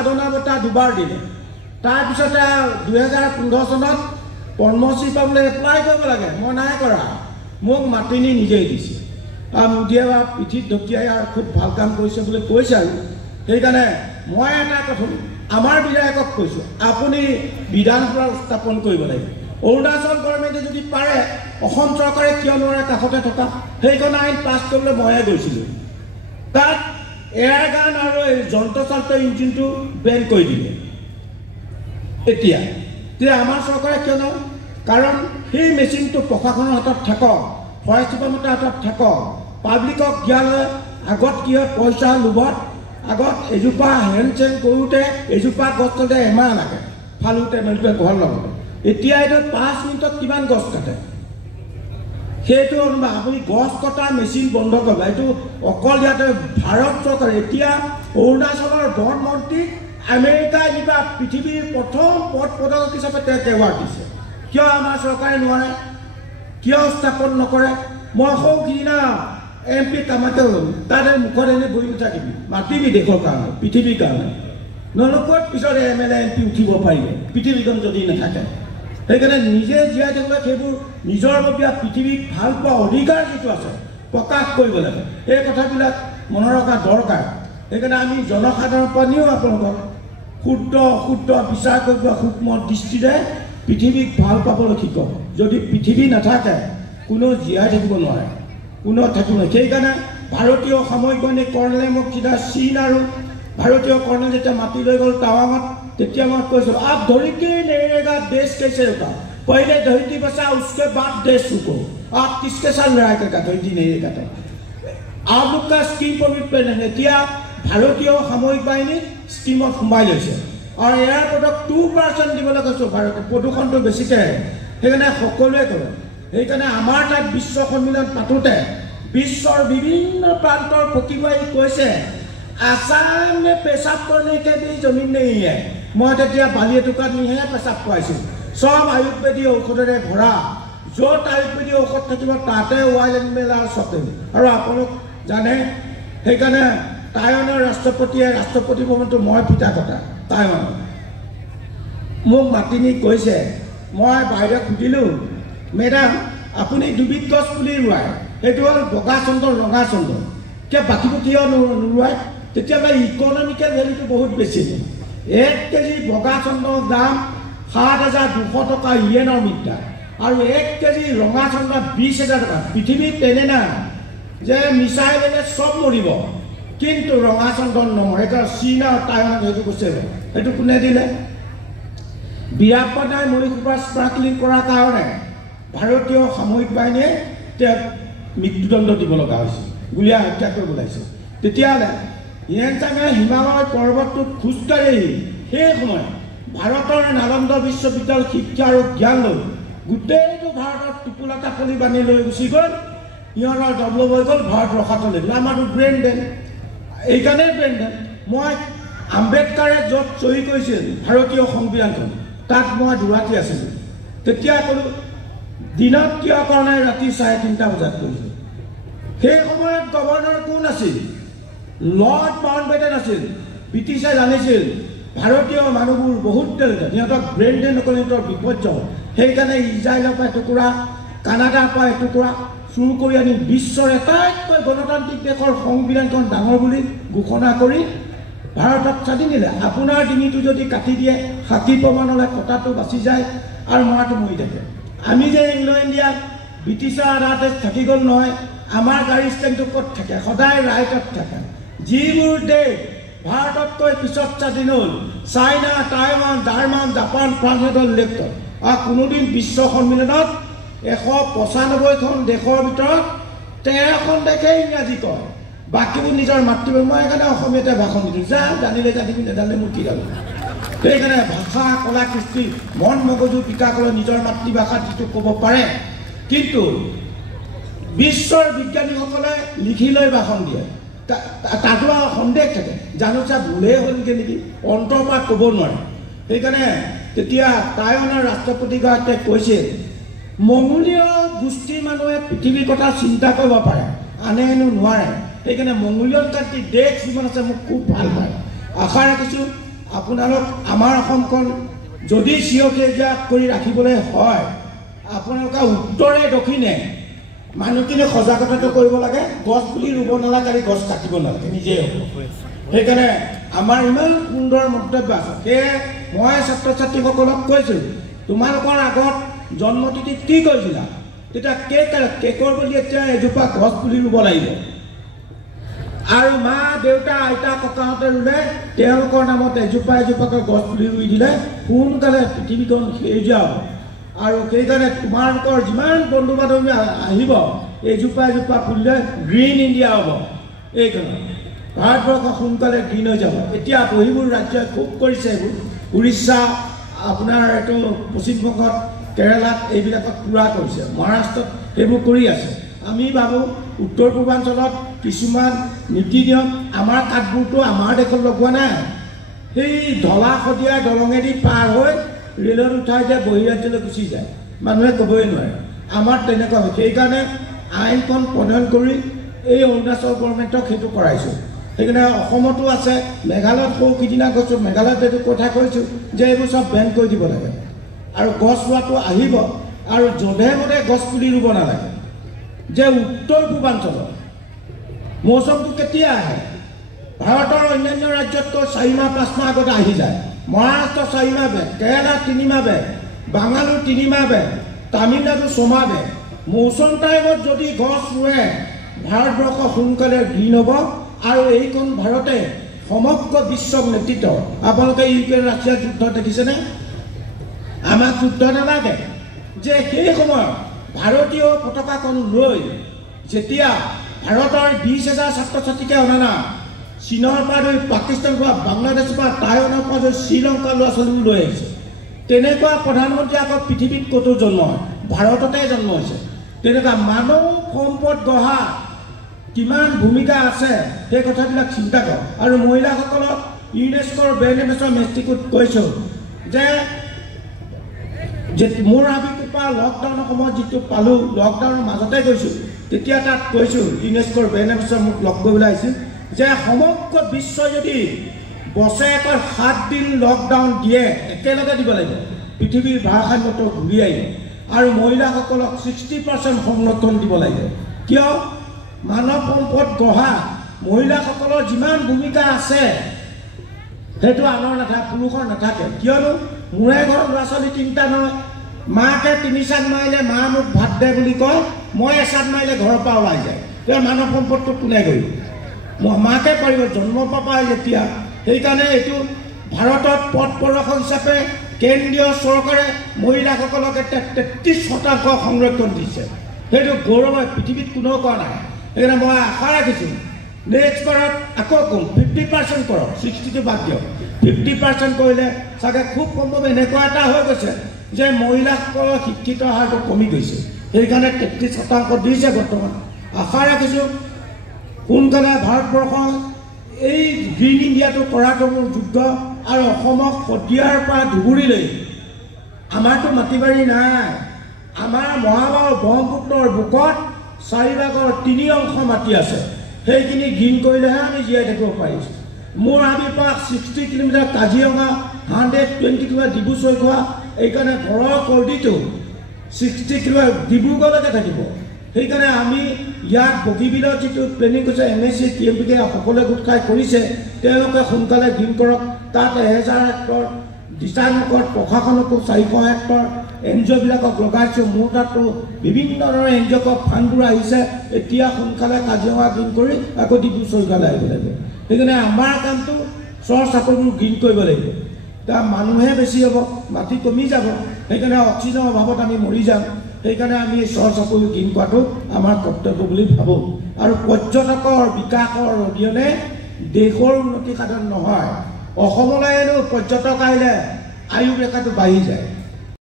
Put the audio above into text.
সাধনা বঁটা দুবাৰ দিলে তাৰপিছতে 2015 চনত পদ্মশ্ৰী পাবলৈ এপ্লাই কৰিব লাগে মই নাই কৰা মোক মাতিনি নিজেই দিছে মোদীয়ে পিঠিত ঢকিয়াই আৰু খুব ভাল কাম কৰিছে বুলি কৈছে আৰু সেইকাৰণে মই এটা কথা আমাৰ বিধায়কক কৈছোঁ আপুনি বিধানসভা স্থাপন কৰিব লাগিব অৰুণাচল গভৰ্ণমেণ্টে যদি পাৰে অসম চৰকাৰে কিয় নোৱাৰে কাষতে থকা সেইখন আইন পাছ কৰিবলৈ ময়ে গৈছিলোঁ তাত এয়াৰ গান আৰু যন্ত্ৰচালিত ইঞ্জিনটো বেন কৰি দিলে এতিয়া আমাৰ চৰকাৰে কিয় নহয় কাৰণ সেই মেচিনটো প্ৰশাসনৰ হাতত থাকক ফৰেষ্ট ডিপাৰ্টমেণ্টৰ হাতত থাকক পাব্লিকক জ্ঞান আগত কি হয় পইচা লোভত আগত এজোপা হেণ্ড চেন কৰোঁতে এজোপা গছ কাটে এমাহ লাগে ফালোতে মেলোতে ঘৰ লগতে এতিয়া এইটো 5 মিনিটত কিমান গছ কাটে সেইটো অনুভৱ আপুনি গছ কটা মেচিন বন্ধ কৰিব এইটো অকল ইয়াতে ভাৰত চৰকাৰে এতিয়া অৰুণাচলৰ বন মন্ত্ৰী আমেৰিকাই যিবা পৃথিৱীৰ প্ৰথম পথ প্ৰদৰ্শক হিচাপে তেওঁক এৱাৰ্ড দিছে কিয় আমাৰ চৰকাৰে নোৱাৰে কিয় স্থাপন নকৰে মই সৌখিনা MP কামাতে ল'ম তাতে মুখত এনে বহি নাথাকিবি মাতিবি দেশৰ কাৰণে পৃথিৱীৰ কাৰণে নলকত পিছত MLA MP উঠিব পাৰিব পৃথিৱীখন যদি নাথাকে সেইকাৰণে নিজে জীয়াই থাকিলে সেইবোৰ নিজৰ বাবে পৃথিৱীক ভাল পোৱা অধিকাৰ যিটো আছে প্ৰকাশ কৰিব লাগে এই কথাবিলাক মনত ৰখা দৰকাৰ সেইকাৰণে আমি জনসাধাৰণৰ পৰাও আপোনালোকক শুদ্ধ বিচাৰ কৰিব সূক্ষ্ম দৃষ্টিৰে পৃথিৱীক ভাল পাবলৈ শিকক যদি পৃথিৱী নাথাকে কোনো জীয়াই থাকিব নোৱাৰে কোনো থাকিব নোৱাৰে সেইকাৰণে ভাৰতীয় সামৰিক বাহিনী কৰ্ণেলে মোক সিধা চীন আৰু ভাৰতীয় কৰ্ণেল যেতিয়া মাতি লৈ গ'ল টাৱাঙত তেতিয়া মই কৈছোঁ आप धरती नहीं रहेगा देश कैसे होगा पहले धरती बचा उसके बाद देश रुको आप किसके साथ लड़ाई करेगा धरती नहीं रहेगा तो आप लोग का स्कीम पर नहीं এতিয়া ভাৰতীয় সামৰিক বাহিনী স্কিমত সোমাই লৈছে আৰু এয়াৰপোৰ্টক 2% দিবলৈ কৈছোঁ ভাৰতে প্ৰদূষণটো বেছিকৈ সেইকাৰণে সকলোৱে কৰে সেইকাৰণে আমাৰ তাত বিশ্ব সন্মিলন পাতোঁতে বিশ্বৰ বিভিন্ন প্ৰান্তৰ প্ৰতিবাদী কৈছে आसाम में पेशाब करने के भी जमीन नहीं है मैं তেতিয়া বালি এটুকা নিহে পেচাব কৰাইছিলোঁ সব আয়ুৰ্বেদিক ঔষধেৰে ভৰা য'ত আয়ুৰ্বেদিক ঔষধ থাকিব তাতে ৱাইল্ড এনিমেল আৰু চব আৰু আপোনালোক জানে সেইকাৰণে টাইৱানৰ ৰাষ্ট্ৰপতি ভৱনটো মই পিতা কটা টাইৱান মোক মাতিনি কৈছে মই বাইদেউক সুধিলোঁ মেডাম আপুনি দুবিধ গছ পুলি ৰুৱায় সেইটো হ'ল বগা চন্দন ৰঙা চন্দন কিয় বাকীবোৰ কিয় নোৰোৱায় তেতিয়াহ'লে ইকনমিকেল ভেলুটো বহুত বেছি 1 কেজি বগা চন্দনৰ দাম 7,200 টকা ইয়েনৰ মিটাৰ আৰু 1 কেজি ৰঙা চন্দন 20,000 টকা পৃথিৱীত তেনে নাই যে মিছাইলে চব মৰিব কিন্তু ৰঙা চন্দন নমৰে এটা চীন আৰু টাইৱানত সেইটো কৈছে সেইটো কোনে দিলে বিৰাপদাই মৰিখোপা স্পাৰ্কলিং কৰাৰ কাৰণে ভাৰতীয় সামৰিক বাহিনীয়ে তেওঁক মৃত্যুদণ্ড দিব লগা হৈছিল গুলীয়া হত্যা কৰিব লাগিছিল তেতিয়াহ'লে ইয়াংচাঙে হিমালয় পৰ্বতটোত খোজকাঢ়ি সেই সময় ভাৰতৰ নালন্দা বিশ্ববিদ্যালয় শিক্ষা আৰু জ্ঞান লৈ গোটেইটো ভাৰতত টোপোলা টাপলি বান্ধি লৈ গুচি গ'ল ইহঁতৰ ডেভেলপ হৈ গ'ল ভাৰত ৰখাতলৈ আমাৰতো ব্ৰেইন ডেন এইকাৰণে ব্ৰেইন ডেন মই আম্বেদকাৰে য'ত চহী কৰিছিল ভাৰতীয় সংবিধানখন তাত মই দুৰাতি আছিলোঁ তেতিয়া ক'লোঁ দিনত কিয় কাৰণে ৰাতি 3:30 বজাত কৰিছোঁ সেই সময়ত গভৰ্ণৰ কোন আছিল লৰ্ড মাউণ্টবেটেন আছিল ব্ৰিটিছে জানিছিল ভাৰতীয় মানুহবোৰ বহুত টেলেণ্টেড সিহঁতক ব্ৰেইন ড্ৰেইন নকৰি সিহঁতৰ বিপৰ্যয় সেইকাৰণে ইজৰাইলৰ পৰা এটুকুৰা কানাডাৰ পৰা এটুকুৰা চুৰ কৰি আনি বিশ্বৰ আটাইতকৈ গণতান্ত্ৰিক দেশৰ সংবিধানখন ডাঙৰ বুলি ঘোষণা কৰি ভাৰতক স্বাধীন দিলে আপোনাৰ ডিঙিটো যদি কাটি দিয়ে সাক্ষী প্ৰমাণলৈ কটাটো বাচি যায় আৰু মৰাটো মৰি থাকে আমি যে এংলো ইণ্ডিয়াত ব্ৰিটিছৰ আধাতে থাকি গ'ল নহয় আমাৰ গাড়ী ষ্টেণ্ডটো ক'ত থাকে সদায় ৰাইটত থাকে যিবোৰ দেশ ভাৰততকৈ পিছত স্বাধীন হ'ল চাইনা টাইৱান জাৰ্মান জাপান ফ্ৰান্সৰ লেফ্টত আৰু কোনোদিন বিশ্ব সন্মিলনত 195খন দেশৰ ভিতৰত 13খন দেশে ইংৰাজী কয় বাকীবোৰ নিজৰ মাতৃভাষা মই সেইকাৰণে অসমীয়াতে ভাষণ দিছোঁ যা জানিলে জানিবি নেজানিলে মোৰ কি জানো সেইকাৰণে ভাষা কলা কৃষ্টি মন মগজু পিতাসকলে নিজৰ মাতৃভাষাত যিটো ক'ব পাৰে কিন্তু বিশ্বৰ বিজ্ঞানীসকলে লিখি লৈ ভাষণ দিয়ে তাতো সন্দেহ থাকে জানো চা ভুলেই হ'লগৈ নেকি অন্তৰ পৰা ক'ব নোৱাৰে সেইকাৰণে তেতিয়া টাইৱানৰ ৰাষ্ট্ৰপতিগৰাকীয়ে কৈছিল মংগোলীয় গোষ্ঠীৰ মানুহে পৃথিৱীৰ কথা চিন্তা কৰিব পাৰে আনে হেনো নোৱাৰে সেইকাৰণে মংগোলীয় কাণ্ট্ৰি দেশ যিমান আছে মোক খুব ভাল পায় আশা ৰাখিছোঁ আপোনালোক আমাৰ অসমখন যদি চিৰসেউজীয়া কৰি ৰাখিবলৈ হয় আপোনালোকে উত্তৰে দক্ষিণে মানুহখিনি সজাগতাটো কৰিব লাগে গছ পুলি ৰুব নালাগে গছ কাটিব নালাগে নিজে সেইকাৰণে আমাৰ ইমান সুন্দৰ মন্তব্য আছে সেয়ে মই ছাত্ৰ ছাত্ৰীসকলক কৈছোঁ তোমালোকৰ আগত জন্মতিথিত কি কৰিছিলা তেতিয়া কেকৰ বুলি এতিয়া এজোপা গছ পুলি ৰুব লাগিব আৰু মা দেউতা আইতা ককাহঁতে ৰুলে তেওঁলোকৰ নামত এজোপা এজোপাকৈ গছ পুলি ৰুই দিলে সোনকালে পৃথিৱীখন সেউজীয়া হ'ব আৰু সেইকাৰণে তোমালোকৰ যিমান বন্ধু বান্ধৱী আহিব এজোপা এজোপা ফুলিলে গ্ৰীণ ইণ্ডিয়া হ'ব এইকাৰণে ভাৰতবৰ্ষ সোনকালে গ্ৰীণ হৈ যাব এতিয়া বহিবোৰ ৰাজ্যই খুব কৰিছে এইবোৰ উৰিষ্যা আপোনাৰ এইটো পশ্চিমবংগত কেৰালাত এইবিলাকত পূৰা কৰিছে মহাৰাষ্ট্ৰত সেইবোৰ কৰি আছে আমি ভাবোঁ উত্তৰ পূৰ্বাঞ্চলত কিছুমান নীতি নিয়ম আমাৰ কাঠবোৰটো আমাৰ দেশত লগোৱা নাই সেই ঢলা শদিয়া দলঙেদি পাৰ হৈ ৰেলত উঠাই যায় বহিৰাজ্যলৈ গুচি যায় মানুহে ক'বই নোৱাৰে আমাৰ তেনেকুৱা হৈছে সেইকাৰণে আইনখন প্ৰণয়ন কৰি এই অৰুণাচল গভৰ্ণমেণ্টক সেইটো কৰাইছোঁ সেইকাৰণে অসমতো আছে মেঘালয়ত সিদিনা গৈছোঁ মেঘালয়ত এইটো কথা কৈছোঁ যে এইবোৰ চব বেন কৰি দিব লাগে আৰু গছ ৰোৱাটো আহিব আৰু যধে মধে গছ পুলি ৰুব নালাগে যে উত্তৰ পূৰ্বাঞ্চলত মৌচুমটো কেতিয়া আহে ভাৰতৰ অন্যান্য ৰাজ্যতকৈ 4 মাহ 5 মাহ আগতে আহি যায় মহাৰাষ্ট্ৰ 4 মাহ বেগ কেৰালা 3 মাহ বেগ বাংগালুৰু 3 মাহ বেগ তামিলনাডু 6 মাহ বেগ মৌচুম টাইমত যদি গছ ৰুৱে ভাৰতবৰ্ষ সোনকালে গ্ৰীণ হ'ব আৰু এইখন ভাৰতে সমগ্ৰ বিশ্বক নেতৃত্ব আপোনালোকে ইউক্ৰেইন ৰাছিয়া যুদ্ধ দেখিছেনে আমাক যুদ্ধ নালাগে যে সেই সময়ত ভাৰতীয় পতাকাখন লৈ যেতিয়া ভাৰতৰ 20,000 ছাত্ৰ ছাত্ৰীকে অনা না চীনৰ পৰা ধৰি পাকিস্তানৰ পৰা বাংলাদেশৰ পৰা টাইৱানৰ পৰা ধৰি শ্ৰীলংকাৰ ল'ৰা ছোৱালীবোৰ লৈ আহিছে তেনেকুৱা প্ৰধানমন্ত্ৰী আকৌ পৃথিৱীত ক'তো জন্ম হয় ভাৰততে জন্ম হৈছে তেনেকুৱা মানৱ সম্পদ গঢ়া কিমান ভূমিকা আছে সেই কথাবিলাক চিন্তা কৰক আৰু মহিলাসকলক ইউনেস্কোৰ ব্ৰেণ্ড এম্বেছাডৰ মেক্সিকোত কৈছোঁ যে মোৰ হাবিটোৰ পৰা লকডাউনৰ সময়ত যিটো পালোঁ লকডাউনৰ মাজতে গৈছোঁ তেতিয়া তাত কৈছোঁ ইউনেস্কোৰ ব্ৰেণ্ড এম্বেছাডৰ মোক লগ কৰিবলৈ আহিছিল যে সমগ্ৰ বিশ্ব যদি বছৰেকত 7 দিন লকডাউন দিয়ে একেলগে দিব লাগিব পৃথিৱীৰ ভাৰসাম্যটো ঘূৰি আহিব আৰু মহিলাসকলক 60% সংৰক্ষণ দিব লাগিব কিয় মানৱ সম্পদ গঢ়া মহিলাসকলৰ যিমান ভূমিকা আছে সেইটো আনৰ নাথাকে পুৰুষৰ নাথাকে কিয়নো মোৰে ঘৰৰ ল'ৰা ছোৱালী 3টা নহয় মাকে 3 চাট মাৰিলে মা মোক ভাত দে বুলি কয় মই এচাট মাৰিলে ঘৰৰ পৰা ওলাই যায় তেওঁ মানৱ সম্পদটো কোনে কৰিব মাকে পাৰিব জন্মৰ পৰা পায় যেতিয়া সেইকাৰণে এইটো ভাৰতত পথ প্ৰদৰ্শক হিচাপে কেন্দ্ৰীয় চৰকাৰে মহিলাসকলক 33% সংৰক্ষণ দিছে সেইটো গৌৰৱ পৃথিৱীত কোনেও কৰা নাই সেইকাৰণে মই আশা ৰাখিছোঁ নেক্সট বাৰত আকৌ কম 50% কৰক 60টো বাদ দিয়ক 50% কৰিলে চাগে খুব সম্ভৱ এনেকুৱা এটা হৈ গৈছে যে মহিলাসকলৰ শিক্ষিত হাৰটো কমি গৈছে সেইকাৰণে 33% দিছে বৰ্তমান আশা ৰাখিছোঁ সোনকালে ভাৰতবৰ্ষ এই গ্ৰীণ ইণ্ডিয়াটো কৰাটো মোৰ যোগ্য আৰু অসমক শদিয়াৰ পৰা ধুবুৰীলৈ আমাৰতো মাটি বাৰী নাই আমাৰ মহাবাহু ব্ৰহ্মপুত্ৰৰ বুকত 4 ভাগৰ 3 অংশ মাটি আছে সেইখিনি গ্ৰীণ কৰিলেহে আমি জীয়াই থাকিব পাৰিছোঁ মোৰ হাবিৰ পৰা 60 কিলোমিটাৰ কাজিৰঙা 120 কিলোমিটাৰ ডিব্ৰু চৈখোৱা এইকাৰণে ঘৰৰ কৰ্দীটো 60 কিলোমিটাৰ ডিব্ৰুগড়লৈকে থাকিব সেইকাৰণে আমি ইয়াত বগীবিলত যিটো প্লেনিং কৰিছে MSC TMPK সকলোৱে গোট খাই কৰিছে তেওঁলোকে সোনকালে গ্ৰীণ কৰক তাত 1000 হেক্টৰ দিচাংমুখত প্ৰশাসনকো 400 হেক্টৰ NGOবিলাকক লগাইছোঁ মোৰ তাতো বিভিন্ন ধৰণৰ NGOক ফাণ্ডবোৰ আহিছে এতিয়া সোনকালে কাজিৰঙা গ্ৰীণ কৰি আকৌ ডিব্ৰু চৈখোৱালৈ আহিব লাগিব সেইকাৰণে আমাৰ কামটো চৰ চাপৰিবোৰ গ্ৰীণ কৰিব লাগিব তাৰ মানুহে বেছি হ'ব মাটি কমি যাব সেইকাৰণে অক্সিজেনৰ অভাৱত আমি মৰি যাম সেইকাৰণে আমি চৰ চাপৰি গ্ৰীণ কৰাটো আমাৰ কৰ্তব্য বুলি ভাবোঁ আৰু পৰ্যটকৰ বিকাশৰ অধীনে দেশৰ উন্নতি সাধন নহয় অসমলৈ পৰ্যটক আহিলে আয়ু ৰেখাটো বাঢ়ি যায়